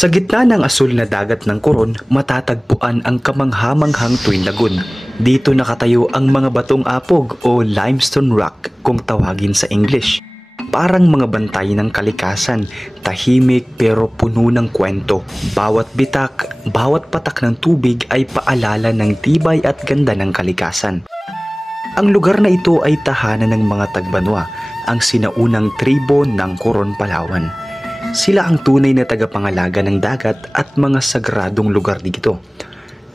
Sa gitna ng asul na dagat ng Coron, matatagpuan ang kamanghamanghang Twin Lagoon. Dito nakatayo ang mga batong apog o limestone rock kung tawagin sa English. Parang mga bantay ng kalikasan, tahimik pero puno ng kwento. Bawat bitak, bawat patak ng tubig ay paalala ng tibay at ganda ng kalikasan. Ang lugar na ito ay tahanan ng mga Tagbanwa, ang sinaunang tribo ng Coron, Palawan. Sila ang tunay na tagapangalaga ng dagat at mga sagradong lugar dito.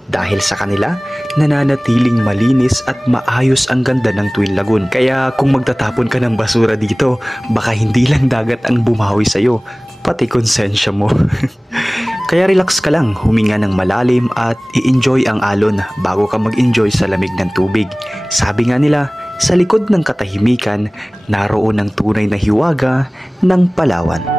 Dahil sa kanila, nananatiling malinis at maayos ang ganda ng Twin Lagoon. Kaya kung magtatapon ka ng basura dito, baka hindi lang dagat ang bumawi sa'yo, pati konsensya mo. Kaya relax ka lang, huminga ng malalim at i-enjoy ang alon bago ka mag-enjoy sa lamig ng tubig. Sabi nga nila, sa likod ng katahimikan, naroon ang tunay na hiwaga ng Palawan.